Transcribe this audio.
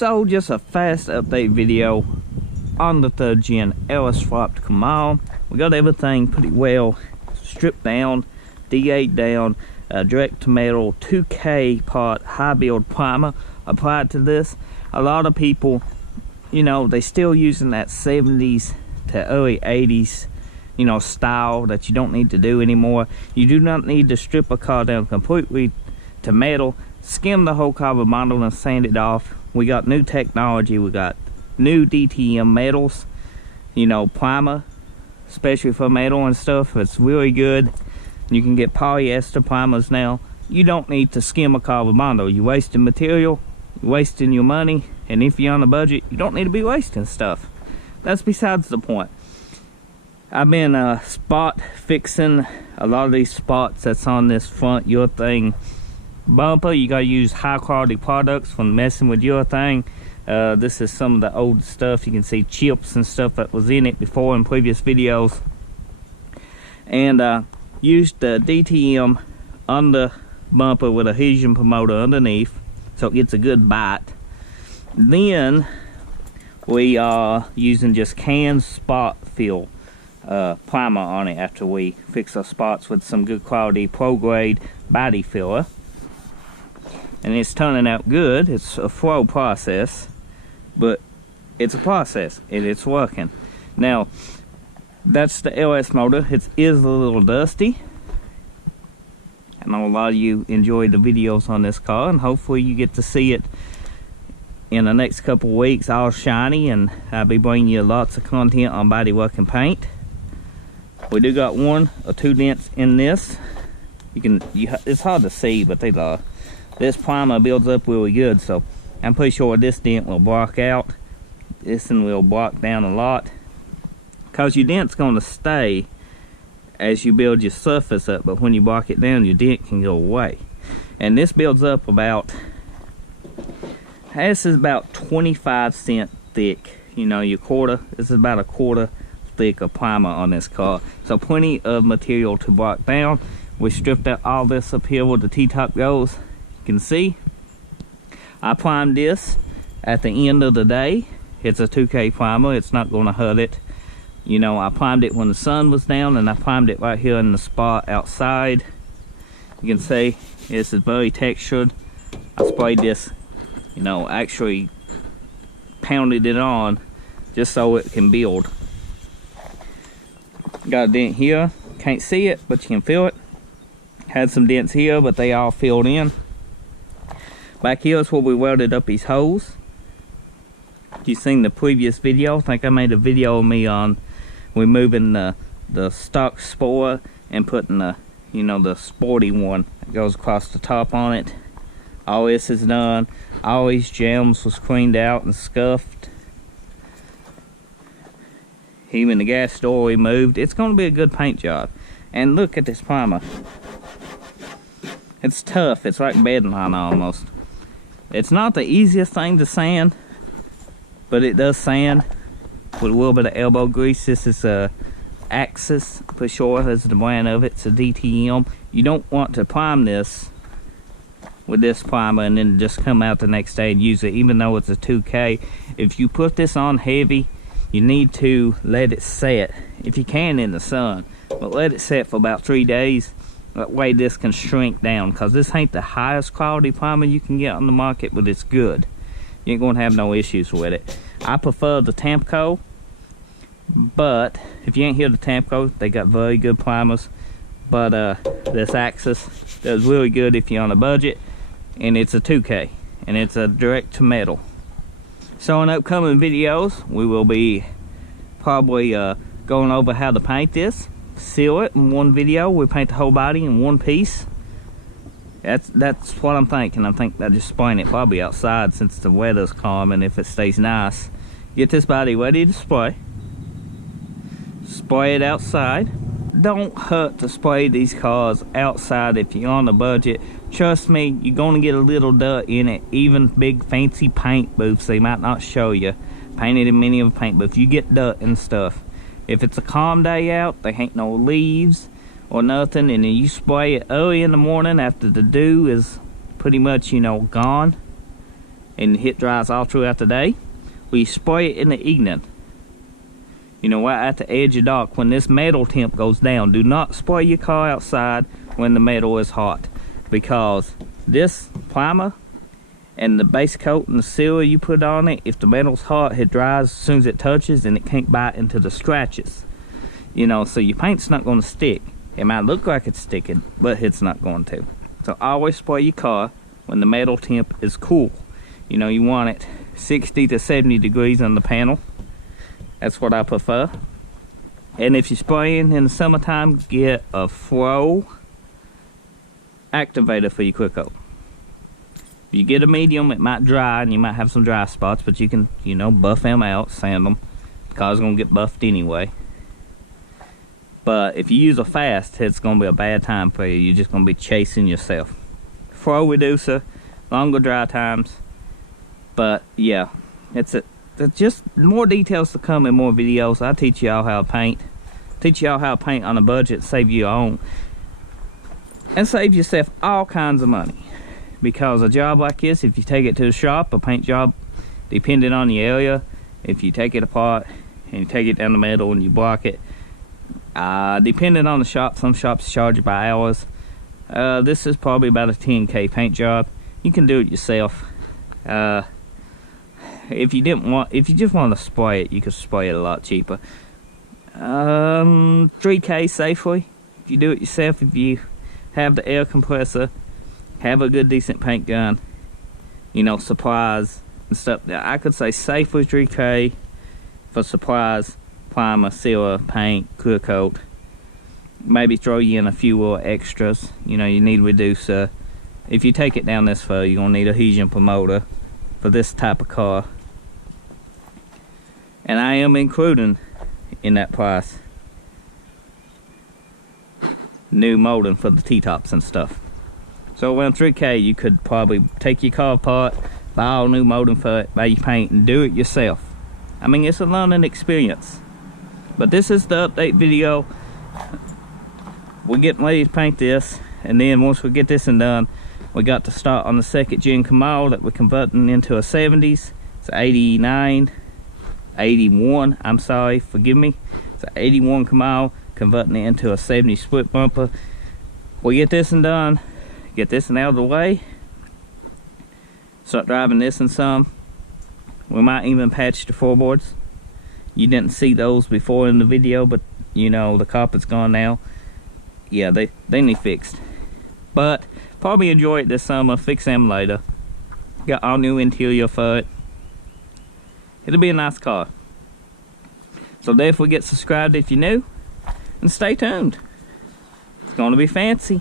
So just a fast update video on the 3rd gen LS swapped Camaro. We got everything pretty well stripped down, D8 down, direct to metal 2K part high build primer applied to this. A lot of people, you know, they still using that 70s to early 80s, you know, style that you don't need to do anymore. You do not need to strip a car down completely to metal, skim the whole car with bundle and sand it off. We got new technology. We got new DTM metals, you know, primer, especially for metal and stuff. It's really good. You can get polyester primers now. You don't need to skim a car with bundle. You're wasting material, you're wasting your money, and if you're on a budget, you don't need to be wasting stuff. That's besides the point. I've been spot fixing a lot of these spots that's on this front urethane bumper. You gotta use high quality products when messing with urethane. This is some of the old stuff. You can see chips and stuff that was in it before in previous videos. And used the DTM on the bumper with a adhesion promoter underneath, so it gets a good bite. Then we are using just canned spot fill primer on it after we fix our spots with some good quality pro grade body filler, and it's turning out good. It's a slow process, but it's a process and it's working. Now that's the LS motor. It is a little dusty. I know a lot of you enjoy the videos on this car, and hopefully you get to see it in the next couple weeks all shiny, and I'll be bringing you lots of content on bodywork and paint. We do got 1 or 2 dents in this. It's hard to see, but they are. This primer builds up really good, so I'm pretty sure this dent will block out. This one will block down a lot, because your dent's going to stay as you build your surface up, but when you block it down, your dent can go away. And this builds up about, this is about 25 cent thick. You know, your quarter, this is about a quarter thick of primer on this car, so plenty of material to block down. We stripped out all this up here where the T-top goes. You can see I primed this at the end of the day. It's a 2K primer. It's not going to hurt it. You know, I primed it when the sun was down, and I primed it right here in the spot outside. You can see this is very textured. I sprayed this, you know, actually pounded it on just so it can build. Got a dent here, can't see it, but you can feel it. Had some dents here, but they all filled in. Back here is where we welded up these holes. If you've seen the previous video, I think I made a video of me on removing the stock spoiler and putting the, you know, the sporty one that goes across the top on it. All this is done. All these gems was cleaned out and scuffed. Even the gas door removed. It's going to be a good paint job. And look at this primer. It's tough. It's like bedding liner almost. It's not the easiest thing to sand, but it does sand with a little bit of elbow grease. This is a Axis for sure. That's the brand of it. It's a DTM. You don't want to prime this with this primer and then just come out the next day and use it, even though it's a 2K. If you put this on heavy, you need to let it set, if you can, in the sun, but let it set for about 3 days. That way this can shrink down, because this ain't the highest quality primer you can get on the market, but it's good. You ain't gonna have no issues with it. I prefer the Tamco, but if you ain't hear the Tamco, they got very good primers. But this Axis does really good if you're on a budget, and it's a 2K, and it's a direct to metal. So in upcoming videos, we will be probably going over how to paint this, seal it in one video. We paint the whole body in one piece. That's what I'm thinking. I think I just spraying it probably outside since the weather's calm, and if it stays nice, get this body ready to spray. Spray it outside. Don't hurt to spray these cars outside if you're on a budget. Trust me, you're gonna get a little dirt in it. Even big fancy paint booths, they might not show you painted in many of a paint booth. You get dirt and stuff. If it's a calm day out, there ain't no leaves or nothing, and then you spray it early in the morning after the dew is pretty much, you know, gone, and it dries all throughout the day, we spray it in the evening. You know, right at the edge of dark when this metal temp goes down. Do not spray your car outside when the metal is hot, because this primer and the base coat and the sealer you put on it, if the metal's hot, it dries as soon as it touches and it can't bite into the scratches. You know, so your paint's not going to stick. It might look like it's sticking, but it's not going to. So always spray your car when the metal temp is cool. You know, you want it 60 to 70 degrees on the panel. That's what I prefer. And if you're spraying in the summertime, get a Fro activator for your quick coat. If you get a medium, it might dry and you might have some dry spots, but you can, you know, buff them out, sand them. The car's gonna get buffed anyway. But if you use a fast, it's gonna be a bad time for you. You're just gonna be chasing yourself. Fro reducer, longer dry times. But yeah, it's just more details to come in more videos. I teach y'all how to paint. Teach y'all how to paint on a budget, save you your own. And save yourself all kinds of money. Because a job like this, if you take it to the shop, a paint job, depending on the area, if you take it apart and you take it down the middle and you block it, depending on the shop, some shops charge you by hours. This is probably about a 10K paint job. You can do it yourself. If you just want to spray it, you could spray it a lot cheaper. 3K safely. If you do it yourself, if you have the air compressor, have a good decent paint gun, you know, supplies and stuff. I could say safely 3K for supplies, primer, sealer, paint, clear coat. Maybe throw you in a few little extras. You know, you need reducer. If you take it down this far, you're gonna need a adhesion promoter for this type of car. And I am including in that price new molding for the T-tops and stuff. So around 3K, you could probably take your car apart, buy all new molding for it, buy your paint, and do it yourself. I mean, it's a learning experience. But this is the update video. We're getting ready to paint this, and then once we get this and done, we got to start on the 2nd gen Camaro that we're converting into a 70s. It's an 81, I'm sorry, forgive me. It's an 81 Camaro, converting it into a 70 split bumper. We get this and done, get this and out of the way, start driving this and some. We might even patch the floorboards. You didn't see those before in the video, but you know, the carpet's gone now. Yeah, they need fixed. But probably enjoy it this summer, fix them later. Got all new interior for it. It'll be a nice car. So don't forget to subscribe if you're new, and stay tuned. It's gonna be fancy.